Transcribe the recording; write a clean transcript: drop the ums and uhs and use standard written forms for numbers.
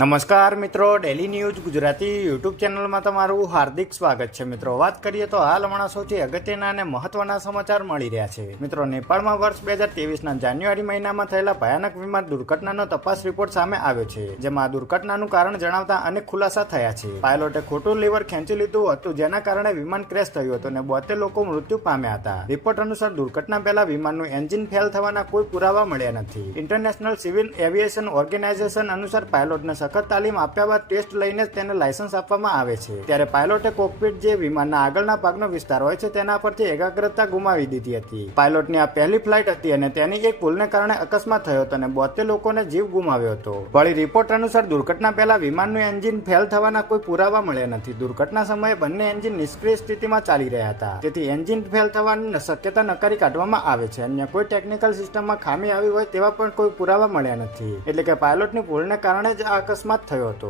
નમસ્કાર મિત્રો, daily news Gujarati YouTube ચેનલમાં તમારું હાર્દિક સ્વાગત છે. મિત્રો, વાત કરીએ તો હાલ હમણાં સૌથી અગત્યના અને મહત્વના સમાચાર મળી રહ્યા છે. મિત્રો, નેપાળમાં વર્ષ 2023ના જાન્યુઆરી મહિનામાં થયેલા ભયાનક વિમાન દુર્ઘટનાનો તપાસ રિપોર્ટ સામે આવ્યો છે, જેમાં દુર્ઘટનાનું કારણ જણાવતા અનેક ખુલાસા થયા છે. પાયલોટે ખોટું લીવર ખેંચી લીધું હતું, જેના કારણે વિમાન ક્રેશ થયું હતું અને 72 લોકો મૃત્યુ પામ્યા હતા. રિપોર્ટ અનુસાર દુર્ઘટના પહેલા વિમાનનું એન્જિન ફેલ થવાના કોઈ પુરાવા મળ્યા નથી. ઇન્ટરનેશનલ સિવિલ એવિએશન ઓર્ગેનાઇઝેશન અનુસાર પાયલોટને સખત તાલીમ આપ્યા બાદ ટેસ્ટ લઈને તેને લાયસન્સ આપવામાં આવે છે. ત્યારે પાયલોટે કોકપિટ, જે વિમાનના આગળના ભાગનો વિસ્તાર હોય છે, તેના પરથી એકાગ્રતા ગુમાવી દીધી હતી. પાયલોટની આ પહેલી ફ્લાઇટ હતી અને તેની એક ભૂલને કારણે અકસ્માત થયો હતો અને 72 લોકોને જીવ ગુમાવ્યો હતો. વળી રિપોર્ટ અનુસાર દુર્ઘટના પહેલા વિમાનનું એન્જિન ફેલ થવાના કોઈ પુરાવા મળ્યા નથી. દુર્ઘટના સમયે બંને એન્જિન નિષ્ક્રિય સ્થિતિમાં ચાલી રહ્યા હતા, તેથી એન્જિન ફેલ થવાની શક્યતા નકારી કાઢવામાં આવે છે. અન્ય કોઈ ટેકનિકલ સિસ્ટમમાં ખામી આવી હોય તેવા પણ કોઈ પુરાવા મળ્યા નથી. એટલે કે પાયલોટની ભૂલને કારણે જ આ અકસ્માત થયો હતો.